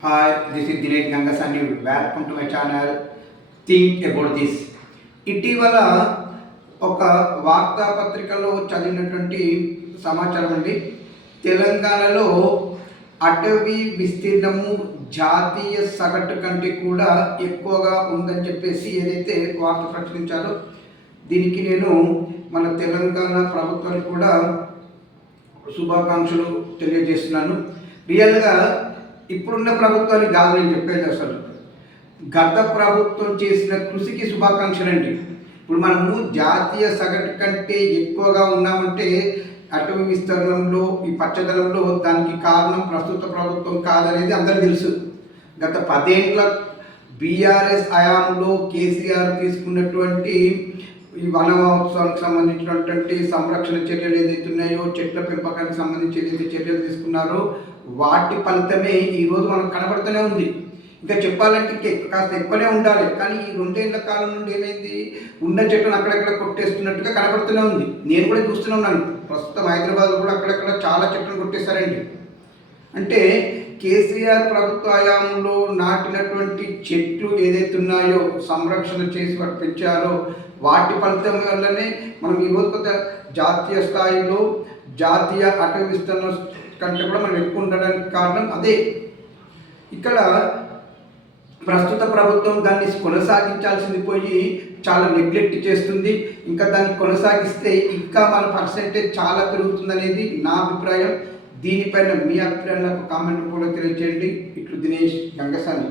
Hi, this is Dinesh Gangasani. Welcome to my channel. Think about this. ఇటీవల ఒక వార్తాపత్రికలో చదివినటువంటి సమాచారం అండి. తెలంగాణలో అటవీ విస్తీర్ణము జాతీయ సగటు కంటే కూడా ఎక్కువగా ఉందని చెప్పేసి ఏదైతే వార్త ప్రచురించారో దీనికి నేను మన తెలంగాణ ప్రభుత్వానికి కూడా శుభాకాంక్షలు తెలియజేస్తున్నాను. రియల్గా ఇప్పుడున్న ప్రభుత్వానికి కాదు నేను చెప్పేది, అసలు గత ప్రభుత్వం చేసిన కృషికి శుభాకాంక్షలండి. ఇప్పుడు మనము జాతీయ సగటు కంటే ఎక్కువగా ఉన్నామంటే అటవీ విస్తరణలో ఈ పచ్చదనంలో దానికి కారణం ప్రస్తుత ప్రభుత్వం కాదనేది అందరికీ తెలుసు. గత 10 ఏళ్ల బీఆర్ఎస్ హయాంలో కేసీఆర్ తీసుకున్నటువంటి ఈ వన మహోత్సవానికి సంబంధించినటువంటి సంరక్షణ చర్యలు ఏదైతే ఉన్నాయో, చెట్ల పెంపకానికి సంబంధించి ఏదైతే చర్యలు తీసుకున్నారో వాటి ఫలితమే ఈరోజు మనకు కనబడుతూనే ఉంది. ఇంకా చెప్పాలంటే కాస్త ఎక్కువనే ఉండాలి, కానీ ఈ 2 ఏళ్ల కాలం నుండి ఏమైంది, ఉన్న చెట్లను అక్కడెక్కడ కొట్టేస్తున్నట్టుగా కనబడుతూనే ఉంది. నేను కూడా చూస్తూనే ఉన్నాను. ప్రస్తుతం హైదరాబాద్లో కూడా అక్కడెక్కడ చాలా చెట్లను కొట్టేశారండి. అంటే కేసీఆర్ ప్రభుత్వ హయాంలో నాటినటువంటి చెట్లు ఏదైతే ఉన్నాయో, సంరక్షణ చేసి వాటి పెంచారో వాటి ఫలితం వల్లనే మనం ఈరోజు కొత్త జాతీయ స్థాయిలో జాతీయ అటవీ విస్తరణ కంటే కూడా మనం ఎక్కువ ఉండడానికి కారణం అదే. ఇక్కడ ప్రస్తుత ప్రభుత్వం దాన్ని కొనసాగించాల్సింది పోయి చాలా నెగ్లెక్ట్ చేస్తుంది. ఇంకా దాన్ని కొనసాగిస్తే ఇంకా మన పర్సెంటేజ్ చాలా పెరుగుతుందనేది నా అభిప్రాయం. దీనిపైన మీ అభిప్రాయం నాకు కామెంట్ కూడా తెలియజేయండి. ఇట్లు దినేష్ గంగసాని.